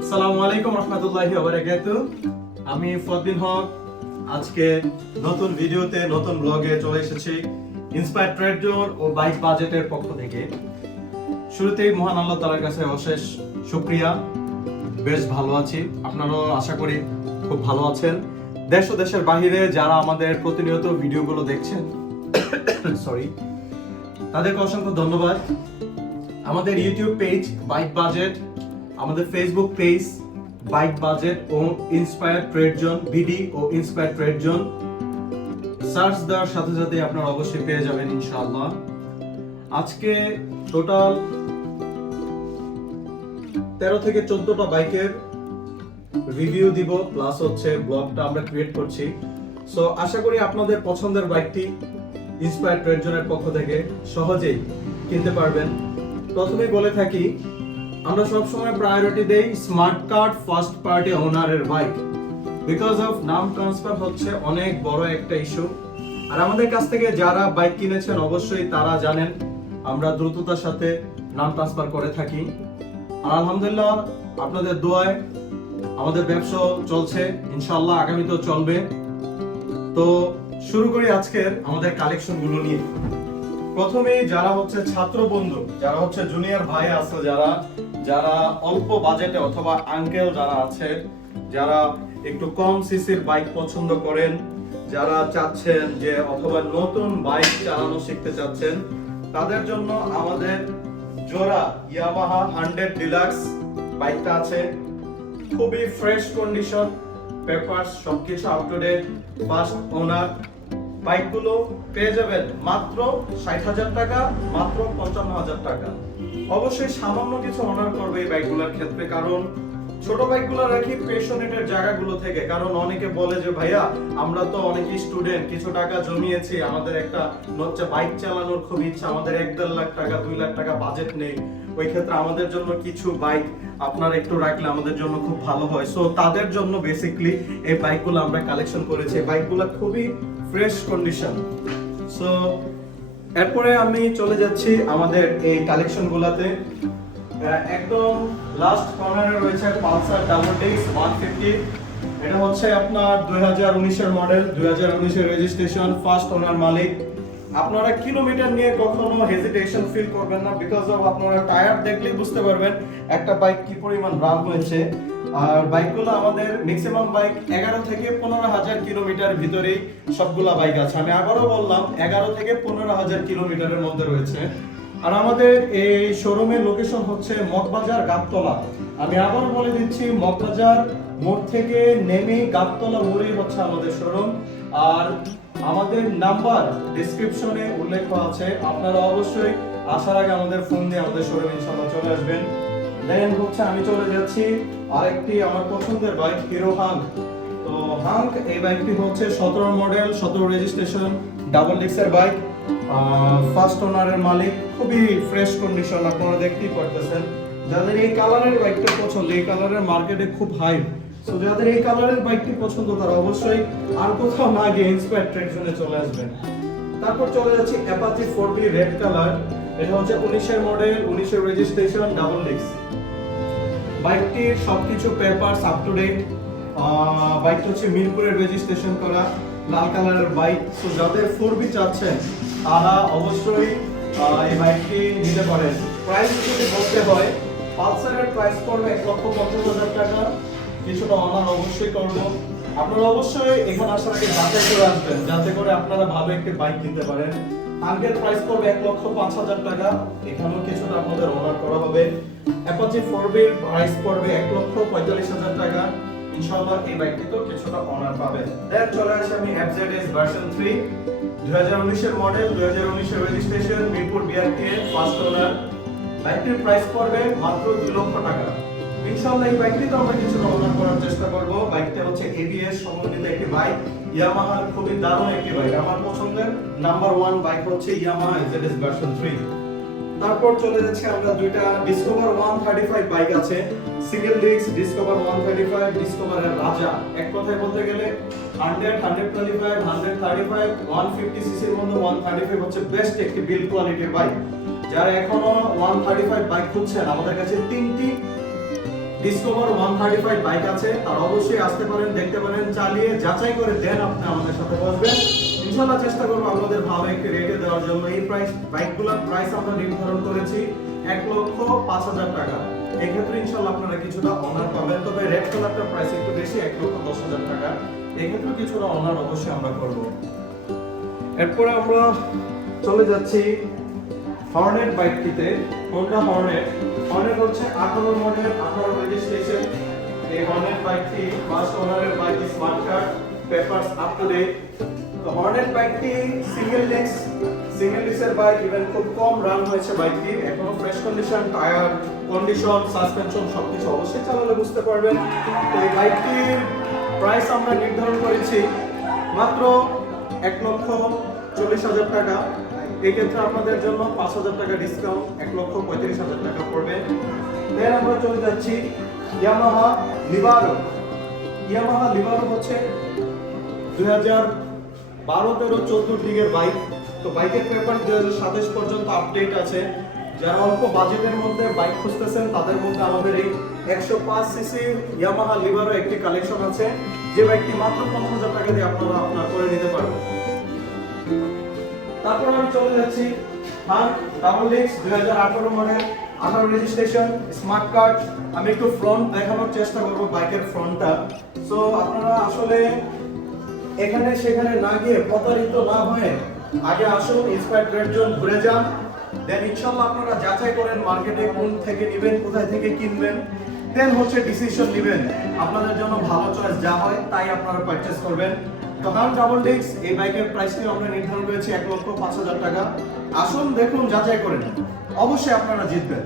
আসসালামু আলাইকুম রহমতুল্লাহি ওয়া বারাকাতুহু। আমি ফরদিন হক আজকে নতুন ভিডিওতে নতুন ব্লগে চলে এসেছি ইন্সপায়ার ট্রেড জোন ও বাইক বাজেটের পক্ষ থেকে। শুরুতেই মহান আল্লাহ তাআলার কাছে অশেষ শুকরিয়া, বেশ ভালো আছি। আপনারাও আশা করি খুব ভালো আছেন। দেশ ও দেশের বাইরে যারা আমাদের প্রতিনিয়ত ভিডিওগুলো দেখছেন সরি, তাদেরকে অসংখ্য ধন্যবাদ। আমাদের ইউটিউব পেজ বাইক বাজেট, আমাদের ফেসবুক পেজ বাইক বাজেট ও ইন্সপায়ার ট্রেড জোন বিডি ও ইন্সপায়ার ট্রেড জোন সার্চ দেওয়ার সাথে সাথে আপনারা অবশ্যই পেয়ে যাবেন ইনশাআল্লাহ। আজকে টোটাল 13 থেকে 14টা বাইকের রিভিউ দিব, প্লাস হচ্ছে ব্লগটা আমরা ক্রিয়েট করছি। সো আশা করি আপনাদের পছন্দের বাইকটি ইন্সপায়ার ট্রেড জোনের পক্ষ থেকে সহজেই কিনতে পারবেন। প্রথমেই বলে থাকি, আমরা সবসময় প্রায়োরিটি দেই স্মার্ট কার্ড ফার্স্ট পার্টি ওনারের বাইক, বিকজ অফ নাম ট্রান্সফার হচ্ছে অনেক বড় একটা ইস্যু। আর আমাদের কাছ থেকে যারা বাইক কিনেছেন অবশ্যই তারা জানেন আমরা দ্রুততার সাথে নাম ট্রান্সফার করে থাকি। আর আলহামদুলিল্লাহ আপনাদের দোয়ায় আমাদের ব্যবসা চলছে, ইনশাআল্লাহ আগামীতেও চলবে। তো শুরু করি আজকের আমাদের কালেকশনগুলো নিয়ে। প্রথমে যারা হচ্ছে ছাত্র বন্ধু, যারা হচ্ছে জুনিয়র ভাই আছে, যারা অল্প বাজেটে অথবা আঙ্কেল যারা আছে, যারা একটু কম সিসির বাইক পছন্দ করেন, যারা চাচ্ছেন যে অথবা নতুন বাইক চালানো শিখতে চাচ্ছেন, তাদের জন্য আমাদের জোড়া ইয়ামাহা 100 ডিলাক্স বাইকটা আছে। খুবই ফ্রেশ কন্ডিশন, পেপারস সবকিছু up to date, first owner. বাইকগুলো পেয়ে যাবেন মাত্র 60,000 টাকা, মাত্র 55,000 টাকা। অবশ্যই সামান্য কিছু অনার করবে এই বাইকগুলোর ক্ষেত্রে, কারণ ছোট বাইকগুলো রাখি পেশনেটের জায়গাগুলো থেকে। কারণ অনেকে বলে যে ভাইয়া আমরা তো অনেকেই স্টুডেন্ট, কিছু টাকা জমিয়েছি, আমাদের একটা নচ্চা বাইক চালানোর খুব ইচ্ছা, আমাদের 1-1.5 লাখ টাকা 2 লাখ টাকা বাজেট নেই। ওই ক্ষেত্রে আমাদের জন্য কিছু বাইক আপনারা একটু রাখলে আমাদের জন্য খুব ভালো হয়। সো তাদের জন্য বেসিক্যালি এই বাইকগুলো আমরা কালেকশন করেছি। বাইকগুলো খুবই ফ্রেশ কন্ডিশন। সো এরপরে আমি চলে যাচ্ছি আমাদের এই কালেকশনগুলোতে। একদম লাস্ট কর্নারে রয়েছে পালসার ডাবল ডিস্ক 150। এটা হচ্ছে আপনার 2019 এর মডেল, 2019 এর রেজিস্ট্রেশন, ফার্স্ট ওনার মালিক। আপনারা কিলোমিটার নিয়ে কখনো হেজিটেশন ফিল করবেন না, বিকজ অফ আপনারা টায়ার দেখলেই বুঝতে পারবেন একটা বাইক কি পরিমাণ রান হয়েছে। আর বাইকগুলো আমাদের ম্যাক্সিমাম বাইক 11 থেকে 15,000 কিলোমিটার ভিতরেই সবগুলা বাইক আছে। আমি আবারও বললাম 11 থেকে 15,000 কিলোমিটারের মধ্যে রয়েছে। আর আমাদের এই শোরুমের লোকেশন হচ্ছে মগবাজার গাবতলা। আমি আবার বলে দিচ্ছি, মগবাজার মোড় থেকে নেমে গাবতলা মোড়ে হচ্ছে আমাদের শোরুম। আর আমাদের নাম্বার ডেসক্রিপশনে উল্লেখ আছে, আপনারা অবশ্যই আসার আগে আমাদের ফোন দিয়ে আমাদের শোরুমে ইনশাআল্লাহ চলে আসবেন। দেন হচ্ছে আমি চলে যাচ্ছি আরেকটি আমার পছন্দের বাইক, হিরো হাঙ্ক। তো হাঙ্ক এই বাইকটি হচ্ছে 17 মডেল, 17 রেজিস্ট্রেশন, ডাবল ডিস্কের বাইক, ফার্স্ট ওনারের মালিক। খুবই ফ্রেশ কন্ডিশন, আপনারা দেখতেই পারতেছেন। যাদের এই কালারের বাইকটা পছন্দ, এই কালারের মার্কেটে খুব হাই, সো যাদের এই কালারের বাইকটি পছন্দ তারা অবশ্যই আর কোথাও না গিয়ে ইন্সপায়ার ট্রেড জোনে চলে আসবেন। তারপর চলে যাচ্ছি অ্যাপাচি 4B রেড কালার। এটা হচ্ছে 19 এর মডেল, 19 এর রেজিস্ট্রেশন, ডাবল ডিস্ক। বাইকটির সবকিছু পেপারস আপ টু ডেট। বাইকটা হচ্ছে মিরপুরের রেজিস্ট্রেশন করা, লাল কালারের বাইক। সো যাদের 4B চাচ্ছেন তারা অবশ্যই এই বাইকটি নিতে পারেন। প্রাইস যদি বলতে হয়, পালসারের প্রাইস পড়বে 1,50,000 টাকা। কিছুটা অনার অবশ্যই করব। আপনারা অবশ্যই এখানে আসার আগে যাচাই করে আসবেন, যাতে করে আপনারা ভালো একটি বাইক কিনতে পারেন। আঙ্কেল প্রাইস পড়বে 1,05,000 টাকা, এখানেও কিছুটা আপনাদের অনার করা হবে। অ্যাপাচি 4B প্রাইস পড়বে 1,45,000 টাকা। ইনশাআল্লাহ এই বাইকটিতেও কিছুটা অনার পাবেন। দেন চলে আসি আমি FZS ভার্সন 3, 2019 এর মডেল, 2019 এর registration, Mirpur BRTS, first owner. বাইকটির প্রাইস পড়বে মাত্র 2 লক্ষ টাকা। ইনশাআল্লাহ এই বাইকটি তো আমরা কিছুটা অনার করার চেষ্টা করব। বাইকটা হচ্ছে ABS সমন্বিত একটি বাইক, ইয়ামাহার খুবই দারুণ একটি বাইক। আমার পছন্দের নাম্বার 1 বাইক হচ্ছে ইয়ামাহা FZS ভার্সন 3। তারপর চলে যাচ্ছে আমরা দুইটা ডিসকভার 135 বাইক আছে, সিঙ্গেল ডিস্ক ডিসকভার 135, ডিসকভারের রাজা। এক কথায় বলতে গেলে 100, 125, 135, 150 সিসির মধ্যে 135 হচ্ছে বেস্ট একটি বিল্ড কোয়ালিটির বাইক। যারা এখনো 135 বাইক খুঁজছেন, আমাদের কাছে 3টি ডিসকভার 135 বাইক আছে। তারা অবশ্যই আসতে পারেন, দেখতে পারেন, চালিয়ে যাচাই করে দেন আপনি আমাদের সাথে বসবেন। ইনশাআল্লাহ চেষ্টা করব আপনাদের ভালো একটি রেটে দেওয়ার জন্য। এই বাইকগুলোর প্রাইস আমরা নির্ধারণ করেছি 1,05,000 টাকা। এই ক্ষেত্রে ইনশাআল্লাহ আপনারা কিছুটা অনার পাবেন, তবে রেড কালারটার প্রাইস একটু বেশি, 1,10,000 টাকা। এই ক্ষেত্রে কিছুটা অনার অবশ্যই আমরা করব। এরপরে আমরা চলে যাচ্ছি হর্নেট বাইকটিতে। হোন্ডা হর্নেট হচ্ছে 18 মডেল, 18 রেজিস্ট্রেশন। এই হর্নেট বাইকটি ফার্স্ট ওনারের bike, smart card, papers up to date. তো হর্নেট বাইকটি সিঙ্গেল ডিস্কের বাইক, ইভেন খুব কম রান হয়েছে বাইকটি, এখনো fresh condition, tyre condition, suspension সবকিছু অবশ্যই চালালে বুঝতে পারবেন। তো এই বাইকটির প্রাইস আমরা নির্ধারণ করেছি মাত্র 1,40,000 টাকা। এই ক্ষেত্রে আপনাদের জন্য 5,000 টাকা ডিসকাউন্ট, 1,35,000 টাকা পড়বে। দেন আমরা চলে যাচ্ছি ইয়ামাহা লিভারো হচ্ছে 2012-13-14 দিকের বাইক। তো বাইকের পেপার 2027 পর্যন্ত আপডেট আছে। যারা অল্প বাজেটের মধ্যে বাইক খুঁজতেছেন তাদের মধ্যে আমাদের এই 105 সিসি ইয়ামাহা লিভারো একটি কালেকশন আছে, যে বাইকটি মাত্র 50,000 টাকা দিয়ে আপনারা আপনার করে নিতে পারবেন। তারপর আমি চলে যাচ্ছি হান double disc 2018 model, 18 registration, smart card. আমি একটু ফ্রন্ট দেখানোর চেষ্টা করব, বাইকের ফ্রন্টটা। সো আপনারা আসলে এখানে সেখানে না গিয়ে প্রতারিত না হয়ে আগে আসুন, ইন্সপায়ার ট্রেড জোন ঘুরে যান। দেন ইনশাআল্লাহ আপনারা যাচাই করেন মার্কেটে কোন থেকে নেবেন, কোথায় থেকে কিনবেন। দেন হচ্ছে ডিসিশন নেবেন, আপনাদের জন্য ভালো চয়েস যা হয় তাই আপনারা পারচেজ করবেন। তো হান ডাবল ডিস্ক এই বাইকের প্রাইসটি আমরা নির্ধারণ করেছি 1,05,000 টাকা। আসুন দেখুন, যাচাই করেন, অবশ্যই আপনারা জিতবেন।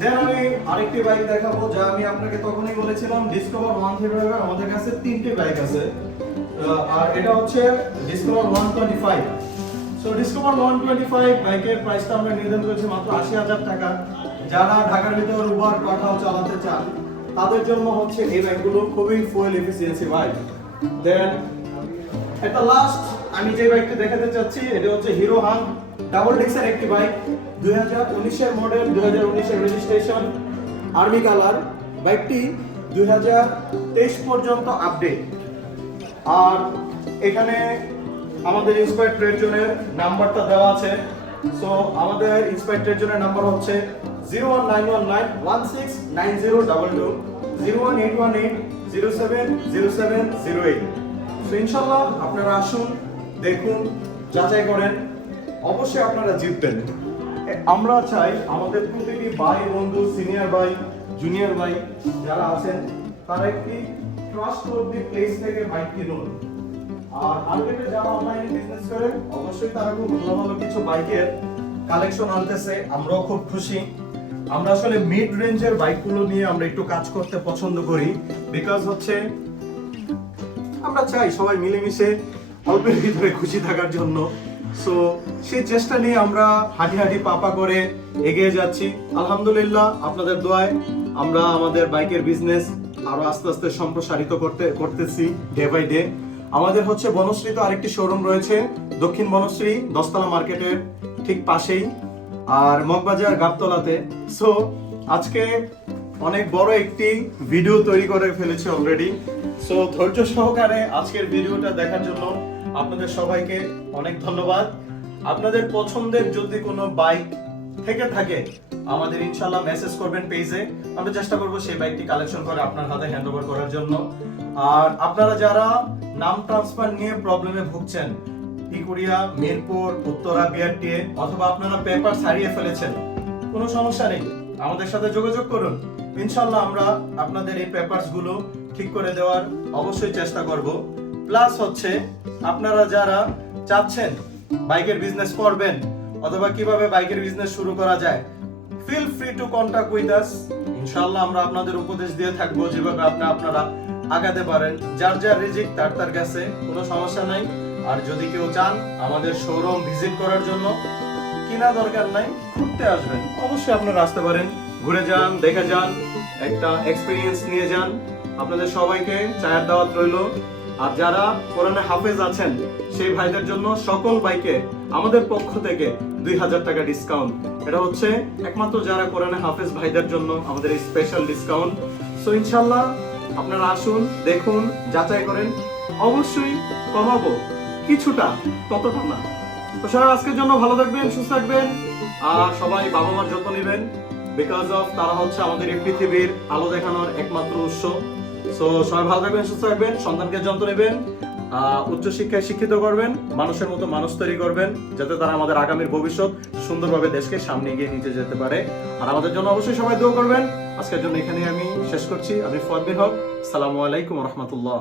দেন আমি আরেকটি বাইক দেখাবো, যা আমি আপনাকে তখনই বলেছিলাম, ডিসকভার 135। আমাদের কাছে 3টি বাইক আছে, আর এটা হচ্ছে ডিসকভার 125। সো ডিসকভার 125 বাইকের প্রাইসটা আমরা নির্ধারণ করেছি মাত্র 80,000 টাকা। যারা ঢাকার ভিতর উবার পাঠাও চালাতে চান তাদের জন্য হচ্ছে এই বাইকগুলো খুবই ফুয়েল এফিসিয়েন্সি বাইক। দেন এটা লাস্ট আমি যে বাইকটা দেখাতে চাচ্ছি, এটা হচ্ছে হিরো হাং ডাবল ডিস্কের একটি বাইক, 2019 এর মডেল, 2019 এর রেজিস্ট্রেশন, আর্মি কালার। বাইকটি 2023 পর্যন্ত আপডেট। আর এখানে আমাদের ইন্সপায়ার ট্রেড জোনের নাম্বারটা দেওয়া আছে। সো আমাদের ইন্সপায়ার ট্রেড জোনের নাম্বার হচ্ছে 01919169022, 01818070708। সো ইনশাআল্লাহ আপনারা আসুন, দেখুন, যাচাই করেন, অবশ্যই আপনারা জিতবেন। আমরা চাই আমাদের প্রতিটি ভাই বন্ধু, সিনিয়র ভাই, জুনিয়র ভাই যারা আছেন, তারা একটি ট্রাস্টওয়ার্দি প্লেস থেকে বাইক কিনুন। আর মার্কেটে যারা অনলাইনে বিজনেস করে অবশ্যই তারা খুব ভালো ভালো কিছু বাইকের কালেকশন আনতেছে, আমরাও খুব খুশি। আমরা আসলে মিড রেঞ্জের বাইকগুলো নিয়ে আমরা একটু কাজ করতে পছন্দ করি, বিকজ হচ্ছে আমরা চাই সবাই মিলেমিশে অল্পের ভিতরে খুশি থাকার জন্য। সো সেই চেষ্টা নিয়ে আমরা হাঁটি পাপা করে এগিয়ে যাচ্ছি। আলহামদুলিল্লাহ আপনাদের দোয়ায় আমরা আমাদের বাইকের বিজনেস আরো আস্তে আস্তে সম্প্রসারিত করতেছি ডে বাই ডে। আমাদের হচ্ছে বনশ্রীতে আরেকটি শোরুম রয়েছে, দক্ষিণ বনশ্রী 10তলা মার্কেটের ঠিক পাশেই, আর মগবাজার গাবতলাতে। সো আজকে অনেক বড় একটি ভিডিও তৈরি করে ফেলেছি অলরেডি। সো ধৈর্য সহকারে আজকের ভিডিওটা দেখার জন্য আপনাদের সবাইকে অনেক ধন্যবাদ। আপনাদের পছন্দের যদি কোনো বাইক থেকে থাকে আমাদের ইনশাআল্লাহ মেসেজ করবেন পেজে, আমরা চেষ্টা করব সেই বাইকটি কালেকশন করে আপনার হাতে হ্যান্ডওভার করার জন্য। আর আপনারা যারা নাম ট্রান্সফার নিয়ে প্রবলেমে ভুগছেন, টিকুরিয়া, মিরপুর, উত্তরা, বিআরটিএ, অথবা আপনারা পেপার হারিয়ে ফেলেছেন, কোনো সমস্যা নেই, আমাদের সাথে যোগাযোগ করুন। ইনশাআল্লাহ আমরা আপনাদের এই পেপারস গুলো ঠিক করে দেওয়ার অবশ্যই চেষ্টা করব। প্লাস হচ্ছে আপনারা যারা চাচ্ছেন বাইকের বিজনেস করবেন অথবা কিভাবে বাইকের বিজনেস শুরু করা যায়, feel free to contact with us. ইনশাআল্লাহ আমরা আপনাদের উপদেশ দিয়ে থাকবো যেভাবে আপনারা আগাতে পারেন। যার যার রিজিক তার কাছে, কোনো সমস্যা নাই। আর যদি কেউ চান আমাদের শোরুম ভিজিট করার জন্য, কিনা দরকার নাই, ঘুরতে আসবেন, অবশ্যই আপনারা আসতে পারেন, ঘুরে যান, দেখে যান, একটা এক্সপিরিয়েন্স নিয়ে যান। আপনাদের সবাইকে চায়ের দাওয়াত রইল। আর যারা কোরআনে হাফেজ আছেন সেই ভাইদের জন্য সকল বাইকে আমাদের পক্ষ থেকে 2000 টাকা ডিসকাউন্ট। এটা হচ্ছে একমাত্র যারা কোরআনে হাফেজ ভাইদের জন্য আমাদের এই স্পেশাল ডিসকাউন্ট। সো ইনশাল্লাহ আপনারা আসুন, দেখুন, যাচাই করেন। অবশ্যই কমাবো কিছুটা, ততটা না। তো সবাই আজকের জন্য ভালো থাকবেন, সুস্থ থাকবেন, আর সবাই বাবা মার যত্ন নেবেন। বিকজ অফ তারা হচ্ছে আমাদের এই পৃথিবীর আলো দেখানোর একমাত্র উৎস। সো সবাই ভালো থাকবেন, সুস্থ থাকবেন, সন্তানকে যত্ন নেবেন, উচ্চশিক্ষায় শিক্ষিত করবেন, মানুষের মতো মানুষ তৈরি করবেন, যাতে তারা আমাদের আগামীর ভবিষ্যৎ সুন্দরভাবে দেশকে সামনে এগিয়ে নিতে যেতে পারে। আর আমাদের জন্য অবশ্যই সবাই দোয়া করবেন। আজকের জন্য এখানেই আমি শেষ করছি। আমি ফুয়াদ বিন হক। আসসালামু আলাইকুম ওয়া রাহমাতুল্লাহ।